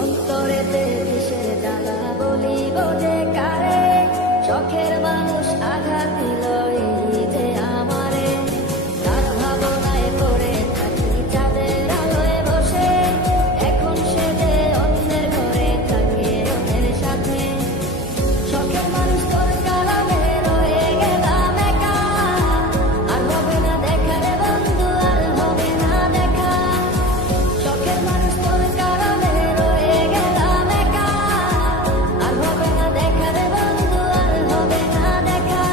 অন্তরেতে কিসের জ্বালা বলিব যে কারে, শখের মানুষ আঘাত দিল এই যে আমারে। তার ভাবনায় পড়ে থাকি চাঁদের আলোয় বসে, এখন সে যে অন্যের ঘরে থাকে অন্যের সাথে। শখের মানুষ তোর কারণে রয়ে গেলাম একা, আর হবে না দেখা রে বন্ধু, আর হবে না দেখা। শখের মানুষ তোর কারণে রয়ে গেলাম একা, আর হবে না দেখা রে বন্ধু, আর হবে না দেখা।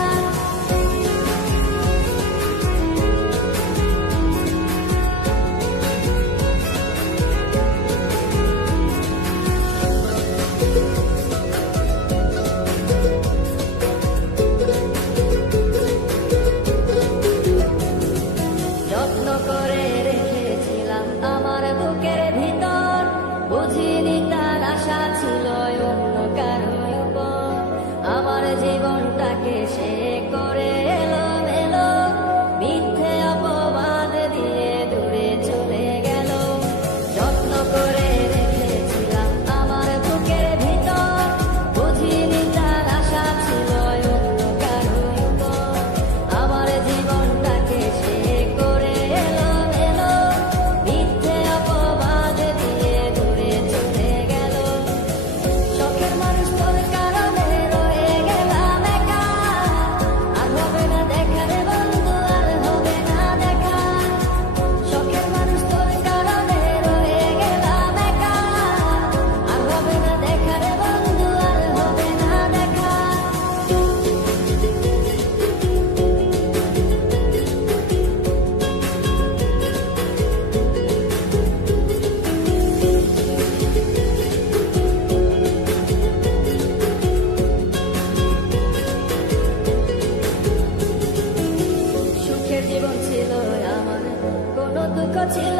যত্ন করে রেখেছিলাম আমার বুকের ভিতর, বুঝিনি তার আশা ছিল অন্য কারো উপর। আমার জীবনটাকে সে করে এলো মেলো, মিথ্যে অপবাদ দিয়ে দূরে চলে গেল। যত্ন করে রেখেছিলাম আমার বুকের ভিতর, বুঝিনি তার আশা ছিল অন্য কারো উপর। আমার জীবনটাকে সে করে এলো মেলো, মিথ্যে অপবাদ দিয়ে দূরে চলে গেল। শখের মানুষ তোর কারণে রয়ে গেলাম একা, আর হবে না দেখা রে বন্ধু, আর হবে না দেখা। শখের মানুষ তোর কারণে রয়ে গেলাম একা, আর হবে না দেখা রে বন্ধু, আর হবে না দেখা। সুখের জীবন ছিল আমার, কোনো দুঃখ ছিল